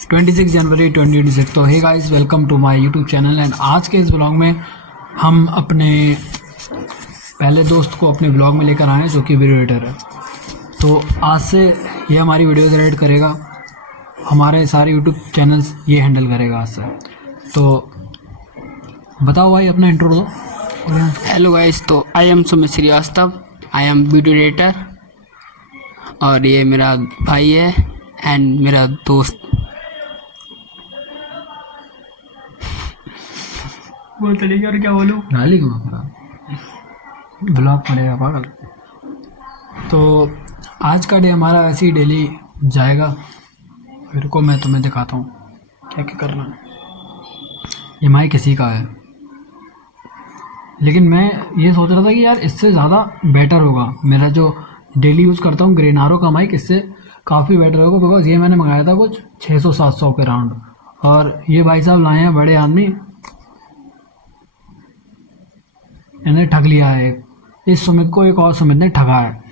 26 जनवरी 2026। तो hey guys, welcome to my YouTube channel. And आज के इस ब्लॉग में हम अपने पहले दोस्त को अपने ब्लॉग में लेकर आए हैं जो कि वीडियो एडिटर है। तो आज से ये हमारी वीडियोज़ एडिट करेगा, हमारे सारे यूट्यूब चैनल्स ये हैंडल करेगा आज से। तो बताओ भाई, अपना इंट्रो दो। हेलो गाइस, तो I am Sumit Shrivastava, I am video editor और ये मेरा भाई है एंड मेरा दोस्त। बोलते नहीं और क्या बोलूँ, गाली क्यों खरा, ब्लॉग पड़ेगा पागल। तो आज का डे हमारा ऐसे ही डेली जाएगा। फिर को मैं तुम्हें दिखाता हूँ क्या क्या करना है। ये माइक किसी का है, लेकिन मैं ये सोच रहा था कि यार इससे ज़्यादा बेटर होगा। मेरा जो डेली यूज़ करता हूँ ग्रेनारो का माइक, इससे काफ़ी बेटर होगा। बिकॉज ये मैंने मंगाया था कुछ 600-700 के राउंड, और ये भाई साहब लाए हैं बड़े आदमी, इन्हें ठग लिया है। इस सुमित को एक और सुमित ने ठगा है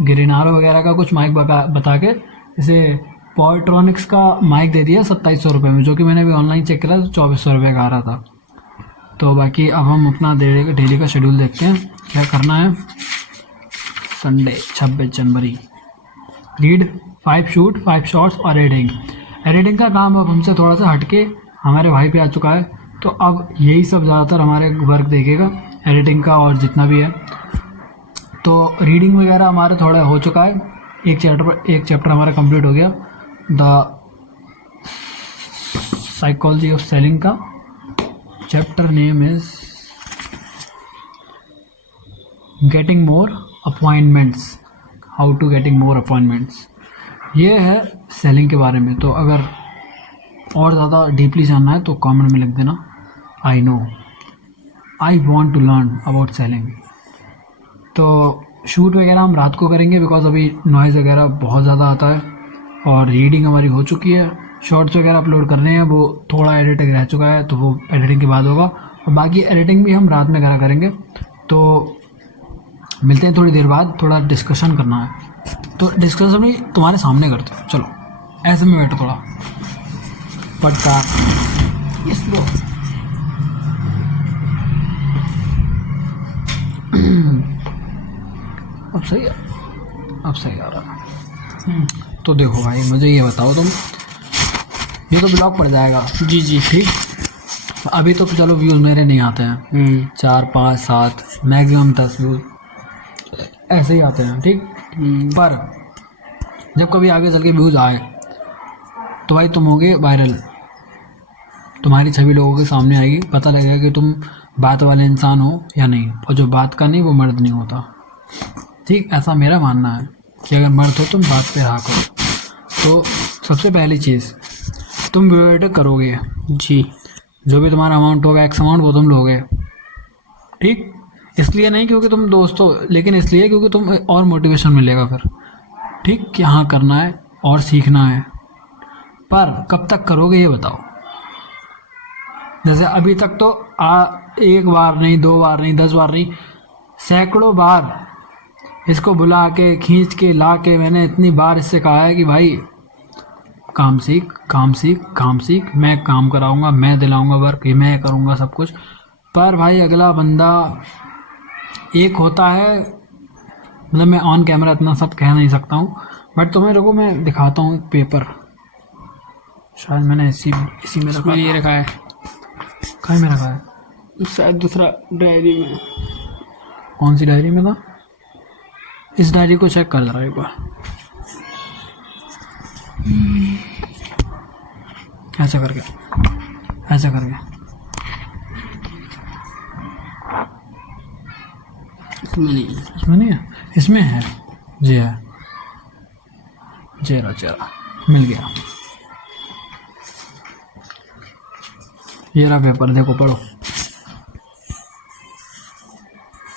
ग्रेनारो वगैरह का कुछ माइक बता के इसे पॉयट्रॉनिक्स का माइक दे दिया 2700 रुपये में, जो कि मैंने अभी ऑनलाइन चेक करा तो 2400 रुपये का आ रहा था। तो बाकी अब हम अपना डेली का शेड्यूल देखते हैं क्या करना है। संडे 26 जनवरी, रीड 5 शूट 5 शॉट्स और एडिटिंग का काम अब हमसे थोड़ा सा हटके हमारे भाई पे आ चुका है। तो अब यही सब ज़्यादातर हमारे वर्क देखेगा, एडिटिंग का और जितना भी है। तो रीडिंग वगैरह हमारा थोड़ा हो चुका है, एक चैप्टर हमारा कंप्लीट हो गया, द साइकोलॉजी ऑफ सेलिंग का। Chapter name is getting more appointments, how to getting more appointments. ये है सेलिंग के बारे में। तो अगर और ज़्यादा डीपली जानना है तो कमेंट में लिख देना, I know, I want to learn about selling. तो शूट वगैरह हम रात को करेंगे बिकॉज अभी नॉइज़ वगैरह बहुत ज़्यादा आता है, और रीडिंग हमारी हो चुकी है। शॉर्ट्स वगैरह अपलोड करने हैं, वो थोड़ा एडिटिंग रह चुका है तो वो एडिटिंग के बाद होगा, और बाकी एडिटिंग भी हम रात में करेंगे। तो मिलते हैं थोड़ी देर बाद, थोड़ा डिस्कशन करना है। तो डिस्कशन भी तुम्हारे सामने करते हैं, चलो ऐसे में बैठो थोड़ा पटका इसको। अब सही आ रहा है। तो देखो भाई, मुझे ये बताओ तुम, ये तो ब्लॉग पड़ जाएगा जी ठीक। अभी तो चलो व्यूज़ मेरे नहीं आते हैं, 4 5 7 मैक्सिमम 10 व्यूज़ ऐसे ही आते हैं ठीक। पर जब कभी आगे चल के व्यूज़ आए तो भाई तुम होगे वायरल, तुम्हारी छवि लोगों के सामने आएगी, पता लगेगा कि तुम बात वाले इंसान हो या नहीं, और जो बात का नहीं वो मर्द नहीं होता ठीक। ऐसा मेरा मानना है कि अगर मर्द हो तुम बात पे रहा करो। तो सबसे पहली चीज़, तुम वीडियो एडिट करोगे जी, जो भी तुम्हारा अमाउंट होगा एक्स अमाउंट वो तुम लोगे ठीक। इसलिए नहीं क्योंकि तुम दोस्त हो, लेकिन इसलिए क्योंकि तुम और मोटिवेशन मिलेगा फिर ठीक कि हाँ करना है और सीखना है। पर कब तक करोगे ये बताओ। जैसे अभी तक तो एक बार नहीं, 2 बार नहीं, 10 बार नहीं, सैकड़ों बार इसको बुला के खींच के ला के मैंने इतनी बार इससे कहा है कि भाई काम सीख काम सीख काम सीख, मैं काम कराऊंगा, मैं दिलाऊंगा वर्क, मैं करूंगा सब कुछ। पर भाई अगला बंदा एक होता है, मतलब मैं ऑन कैमरा इतना सब कह नहीं सकता हूँ, बट तुम्हें रुको मैं दिखाता हूँ एक पेपर, शायद मैंने इसी में रखा, ये रखा है, कहाँ में रखा है, शायद दूसरा डायरी में। कौन सी डायरी में था? इस डायरी को चेक कर जरा एक बार। ऐसा करके इसमें नहीं है, इसमें है जी, है चेहरा मिल गया। ये रहा पेपर, देखो पढ़ो।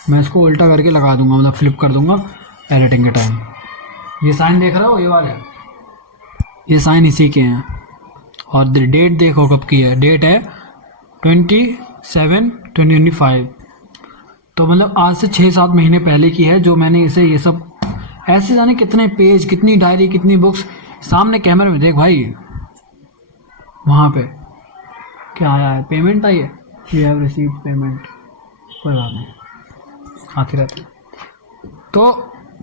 मैं इसको उल्टा करके लगा दूंगा, मतलब फ्लिप कर दूंगा एडिटिंग के टाइम। ये साइन देख रहे हो, ये वाले ये साइन इसी के हैं। और डेट देखो कब की है, डेट है 27/2025। तो मतलब आज से 6-7 महीने पहले की है जो मैंने इसे ये सब ऐसे जाने कितने पेज, कितनी डायरी, कितनी बुक्स सामने कैमरे में देख भाई, वहाँ पे क्या आया है, पेमेंट आई है, वी हैव रिसीव पेमेंट। कोई बात नहीं, आती रहती। तो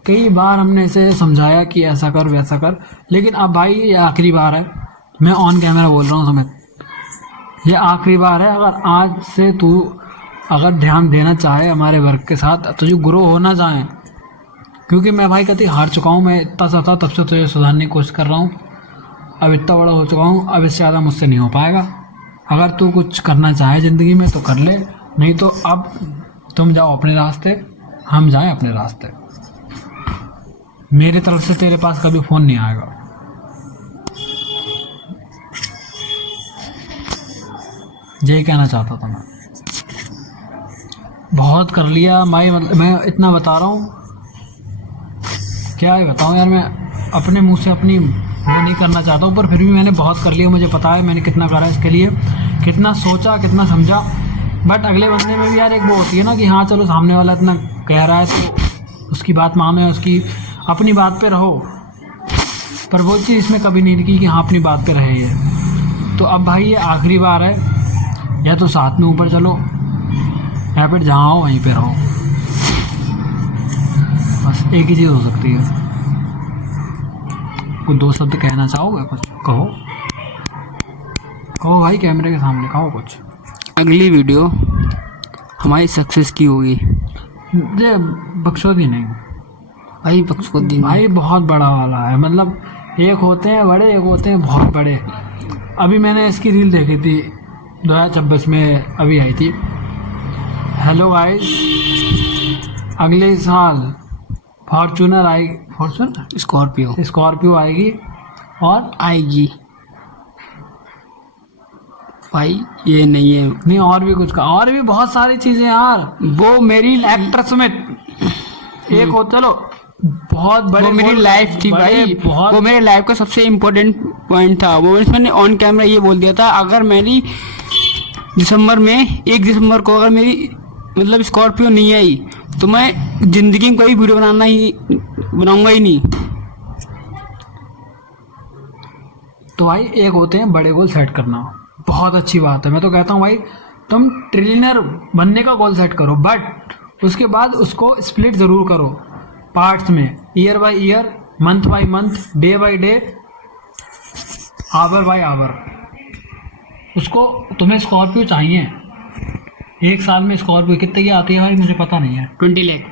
कई बार हमने इसे समझाया कि ऐसा कर वैसा कर, लेकिन अब भाई ये आखिरी बार है, मैं ऑन कैमरा बोल रहा हूँ तुम्हें, ये आखिरी बार है। अगर आज से तू अगर ध्यान देना चाहे हमारे वर्क के साथ, तुझे ग्रो होना चाहे, क्योंकि मैं भाई कभी हार चुका हूँ, मैं इतना सा था तब से तुझे सुधारने की कोशिश कर रहा हूँ, अब इतना बड़ा हो चुका हूँ, अब इससे ज़्यादा मुझसे नहीं हो पाएगा। अगर तू कुछ करना चाहे ज़िंदगी में तो कर ले, नहीं तो अब तुम जाओ अपने रास्ते, हम जाएं अपने रास्ते। मेरी तरफ से तेरे पास कभी फ़ोन नहीं आएगा। यही कहना चाहता था मैं। बहुत कर लिया भाई, मतलब मैं इतना बता रहा हूँ, क्या ही बताऊँ यार, मैं अपने मुंह से अपनी वो नहीं करना चाहता हूँ, पर फिर भी मैंने बहुत कर लिया। मुझे पता है मैंने कितना करा इसके लिए, कितना सोचा, कितना समझा। बट अगले बंदे में भी यार एक वो होती है ना कि हाँ चलो सामने वाला इतना कह रहा है तो उसकी बात मानो, उसकी अपनी बात पे रहो। पर वो चीज़ इसमें कभी नहीं दिखी कि हाँ अपनी बात पे रहे ये। तो अब भाई ये आखिरी बार है, या तो साथ में ऊपर चलो या फिर जहाँ हो वहीं पे रहो। बस एक ही चीज़ हो सकती है। कुछ दो शब्द कहना चाहोगे? कुछ कहो, कहो भाई, कैमरे के सामने कहो कुछ। अगली वीडियो हमारी सक्सेस की होगी। ये बख्शोदी नहीं भाई, बख्शोदी भाई, बहुत बड़ा वाला है। मतलब एक होते हैं बड़े, एक होते हैं बहुत बड़े। अभी मैंने इसकी रील देखी थी 2026 में, अभी आई थी। हेलो गाइस, अगले साल फॉर्चूनर आएगी, फॉर्चूनर स्कॉर्पियो आएगी और आएगी। भाई ये नहीं है, नहीं और भी कुछ का, और भी बहुत सारी चीजें यार। वो मेरी एक्टर समेत एक हो, चलो बहुत बड़े, वो मेरी लाइफ थी भाई, बहुत, वो मेरे लाइफ का सबसे इम्पोर्टेंट पॉइंट था। वो मैंने ऑन कैमरा ये बोल दिया था, अगर मेरी दिसंबर में 1 दिसंबर को अगर मेरी मतलब स्कॉर्पियो नहीं आई तो मैं जिंदगी में कोई वीडियो बनाऊंगा ही नहीं। तो भाई एक होते हैं बड़े गोल सेट करना, बहुत अच्छी बात है। मैं तो कहता हूँ भाई तुम ट्रिलियनर बनने का गोल सेट करो, बट उसके बाद उसको स्प्लिट ज़रूर करो पार्ट्स में, year by year, month by month, day by day, hour by hour. उसको तुम्हें स्कॉर्पियो चाहिए। एक साल में स्कॉर्पियो कितने की आती है भाई, मुझे पता नहीं है। 20 लाख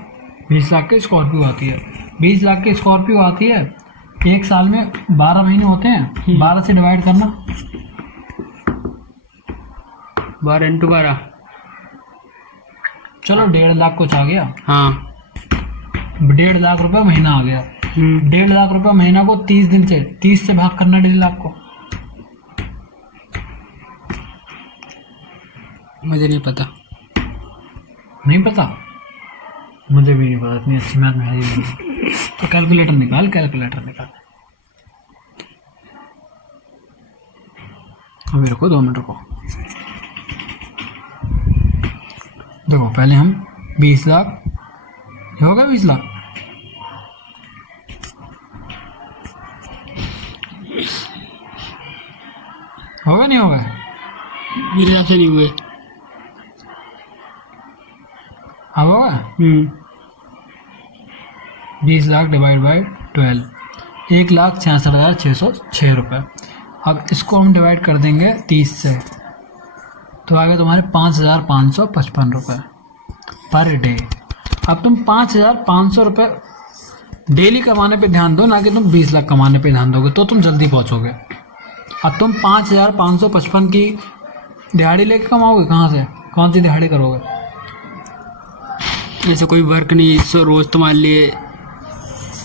20 लाख की स्कॉर्पियो आती है, 20 लाख की स्कॉर्पियो आती है। एक साल में 12 महीने होते हैं, 12 से डिवाइड करना, 12 × 12, चलो 1.5 लाख कुछ आ गया। हाँ 1.5 लाख रुपए महीना आ गया। 1.5 लाख रुपए महीना को 30 दिन से, 30 से भाग करना 1.5 लाख को। मुझे नहीं पता, नहीं पता, मुझे भी नहीं पता, इतनी अच्छी मैथ में है ही नहीं। तो कैलकुलेटर निकाल, कैलकुलेटर निकाल। अभी रुको, 2 मिनट रुको। देखो पहले हम 20 लाख, ये होगा 20 लाख, होगा नहीं होगा? मेरे हिसाब से नहीं हुए। अब होगा 20 लाख डिवाइड बाई 12, 1,66,606 रुपये। अब इसको हम डिवाइड कर देंगे 30 से, तो आगे तुम्हारे 5,555 रुपये पर डे। अब तुम 5,500 रुपये डेली कमाने पे ध्यान दो, ना कि तुम 20 लाख कमाने पे ध्यान दोगे, तो तुम जल्दी पहुंचोगे। अब तुम 5,555 की दिहाड़ी लेके कमाओगे कहाँ से? कौन सी दिहाड़ी करोगे? ऐसे कोई वर्क नहीं सो रोज़ तुम्हारे लिए।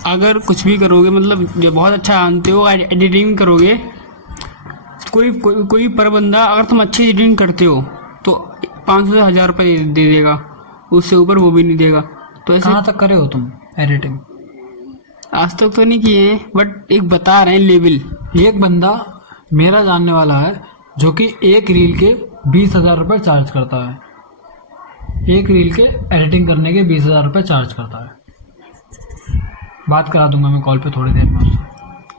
अगर कुछ भी करोगे, मतलब जो बहुत अच्छा जानते हो, एडिटिंग करोगे, कोई पर बंदा अगर तुम अच्छी एडिटिंग करते हो तो 500 से 1000 रुपये दे देगा, उससे ऊपर वो भी नहीं देगा। तो ऐसे कहाँ तक करे हो तुम एडिटिंग? आज तक तो नहीं किए हैं, बट एक बता रहे हैं लेवल। एक बंदा मेरा जानने वाला है जो कि एक रील के 20,000 रुपये चार्ज करता है। एक रील के एडिटिंग करने के 20,000 रुपये चार्ज करता है। बात करा दूंगा मैं कॉल पे थोड़ी देर में उससे।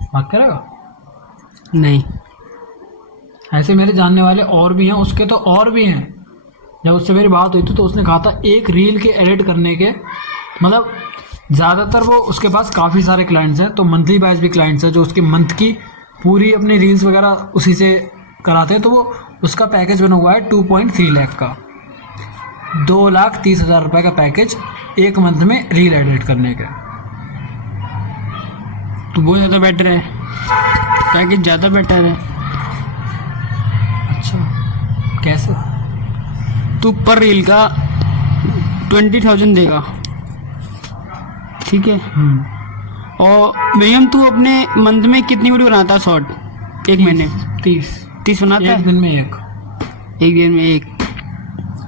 बात करेगा? नहीं। ऐसे मेरे जानने वाले और भी हैं, उसके तो और भी हैं। जब उससे मेरी बात हुई थी तो उसने कहा था एक रील के एडिट करने के, मतलब ज़्यादातर वो उसके पास काफ़ी सारे क्लाइंट्स हैं, तो मंथली वाइज भी क्लाइंट्स हैं जो उसकी मंथ की पूरी अपनी रील्स वगैरह उसी से कराते हैं। तो वो उसका पैकेज बना हुआ है 2.3 लाख का, 2,30,000 रुपये का पैकेज एक मंथ में रील एडिट करने का। तो वो ज़्यादा बेटर है, पैकेज ज़्यादा बेटर है। अच्छा, कैसे? तू पर रील का 20,000 देगा, ठीक है। और मिनिमम तू अपने मंथ में कितनी वीडियो बनाता है शॉर्ट? एक महीने 30 बनाता है? एक दिन में एक दिन में एक।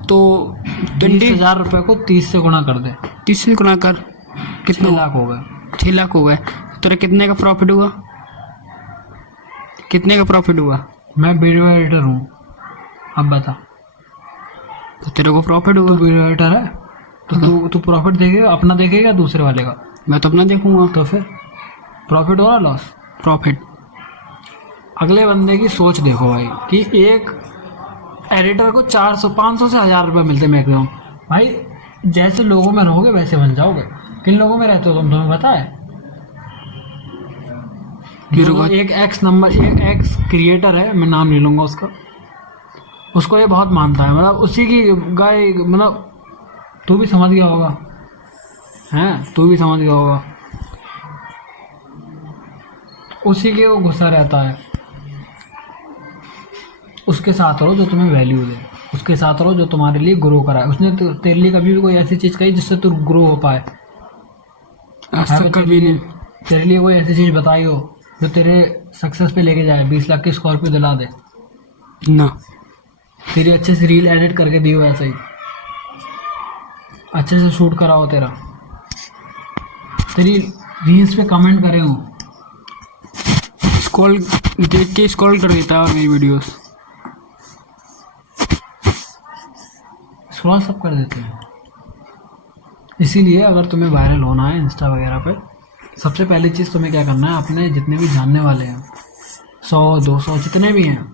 तो 20,000 रुपये को 30 से गुणा कर दे, 30 से गुणा कर, कितना 6 लाख हो गए। 6 लाख हो गए। तेरा कितने का प्रॉफिट हुआ? कितने का प्रॉफिट हुआ? मैं वीडियो एडिटर हूँ, अब बता। तो तेरे को प्रॉफिट तू हुआ। वीडियो एडिटर है तो तू प्रॉफिट देखेगा, अपना देखेगा या दूसरे वाले का? मैं तो अपना देखूंगा। तो फिर प्रॉफिट हो रहा लॉस? प्रॉफिट। अगले बंदे की सोच देखो भाई कि एक एडिटर को 400 500 से 1,000 रुपये मिलते मैक्सिमम। भाई जैसे लोगों में रहोगे वैसे बन जाओगे। किन लोगों में रहते हो तुम, तुम्हें पता है? एक एक्स क्रिएटर है, मैं नाम नहीं लूँगा उसका, उसको ये बहुत मानता है, मतलब उसी की गाय, मतलब तू भी समझ गया होगा, हैं? तू भी समझ गया होगा, उसी के वो गुस्सा रहता है। उसके साथ रहो जो तुम्हें वैल्यू दे, उसके साथ रहो जो तुम्हारे लिए ग्रो कराए। उसने तो तेरे लिए कभी भी कोई ऐसी चीज़ कही जिससे तू ग्रो हो पाए? आज तक कभी नहीं। तेरे लिए कोई ऐसी चीज़ बताई हो जो तेरे सक्सेस पे लेके जाए, 20 लाख की स्कॉर्पियो दिला दे ना। तेरी अच्छे से रील एडिट करके दी हो, ऐसा ही अच्छे से शूट करा हो, तेरी रील्स पे कमेंट करे हो, स्क्रॉल देख के स्क्रॉल कर देता है और मेरी वीडियोस स्क्रॉल सब कर देते हैं। इसीलिए अगर तुम्हें वायरल होना है इंस्टा वगैरह पे, सबसे पहली चीज़ तुम्हें क्या करना है, अपने जितने भी जानने वाले हैं 100-200 जितने भी हैं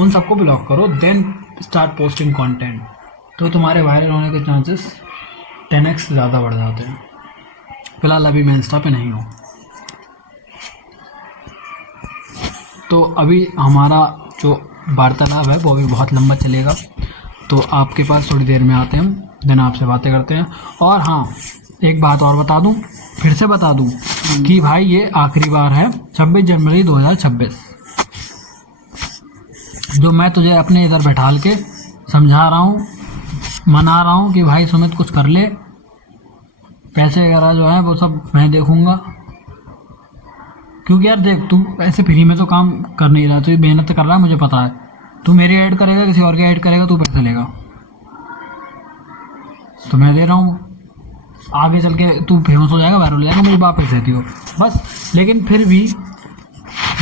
उन सबको ब्लॉक करो, देन स्टार्ट पोस्टिंग कंटेंट। तो तुम्हारे वायरल होने के चांसेस 10x ज़्यादा बढ़ जाते हैं। फिलहाल अभी मैं इंस्टा पे नहीं हूँ। तो अभी हमारा जो वार्तालाप है वो भी बहुत लंबा चलेगा, तो आपके पास थोड़ी देर में आते हैं हम, देन आपसे बातें करते हैं। और हाँ, एक बात और बता दूं, फिर से बता दूं कि भाई ये आखिरी बार है, 26 जनवरी 2026, जो मैं तुझे अपने इधर बैठाल के समझा रहा हूँ, मना रहा हूँ कि भाई सुमित कुछ कर ले, पैसे वगैरह जो है वो सब मैं देखूँगा। क्योंकि यार देख, तू ऐसे फ्री में तो काम कर नहीं रहा, तू मेहनत कर रहा है, मुझे पता है। तू मेरी ऐड करेगा, किसी और की ऐड करेगा, तू पैसे लेगा, तो मैं दे रहा हूँ। आगे चल के तू फेमस हो जाएगा, वायरल हो जाएगा, मेरी बात पैसे देती हो बस। लेकिन फिर भी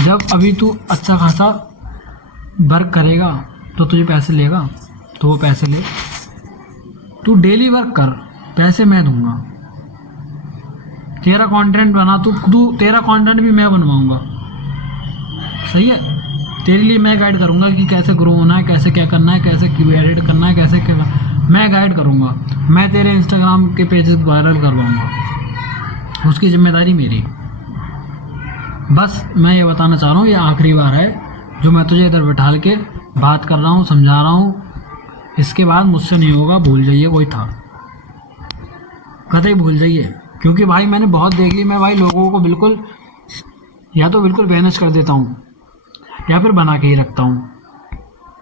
जब अभी तू अच्छा खासा वर्क करेगा तो तुझे पैसे लेगा, तो वो पैसे ले। तू डेली वर्क कर, पैसे मैं दूंगा। तेरा कंटेंट बना, तू तेरा कंटेंट भी मैं बनवाऊंगा, सही है? तेरे लिए मैं गाइड करूंगा कि कैसे ग्रो होना है, कैसे क्या करना है, कैसे एडिट करना है, कैसे क्या, मैं गाइड करूंगा। मैं तेरे इंस्टाग्राम के पेजेस वायरल करवाऊंगा, उसकी जिम्मेदारी मेरी। बस मैं ये बताना चाह रहा हूँ, ये आखिरी बार है जो मैं तुझे इधर बैठा के बात कर रहा हूँ, समझा रहा हूँ। इसके बाद मुझसे नहीं होगा, भूल जाइए कोई था, कतई भूल जाइए। क्योंकि भाई मैंने बहुत देख ली, मैं भाई लोगों को बिल्कुल या तो बिल्कुल बैनिश कर देता हूँ या फिर बना के ही रखता हूँ।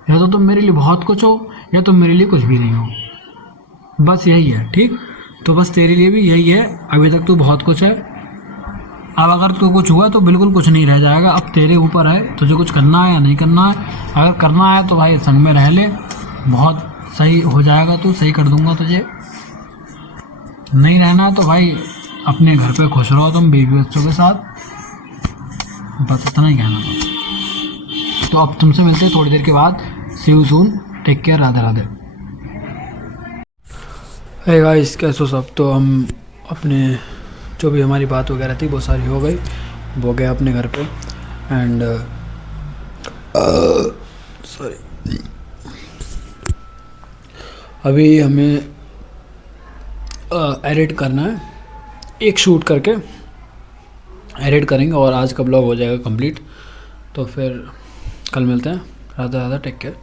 या तो तुम मेरे लिए बहुत कुछ हो या तुम मेरे लिए कुछ भी नहीं हो, बस यही है, ठीक? तो बस तेरे लिए भी यही है, अभी तक तू बहुत कुछ है। अब अगर तू कुछ हुआ तो बिल्कुल कुछ नहीं रह जाएगा, अब तेरे ऊपर है तुझे कुछ करना है या नहीं करना है। अगर करना है तो भाई संग में रह ले, बहुत सही हो जाएगा, तू सही कर दूंगा तुझे। नहीं रहना है तो भाई अपने घर पे खुश रहो तुम बीवी बच्चों के साथ, बस इतना ही कहना था। तो अब तुमसे मिलते हैं थोड़ी देर के बाद। See you soon, take care, Radhe Radhe. Hey guys, कैसे हो सब? तो हम अपने जो भी हमारी बात वगैरह थी वो सारी हो गई, वो गए अपने घर पे। And sorry. अभी हमें एडिट करना है, एक शूट करके एडिट करेंगे और आज का ब्लॉग हो जाएगा कंप्लीट। तो फिर कल मिलते हैं। Radha Radha, take care.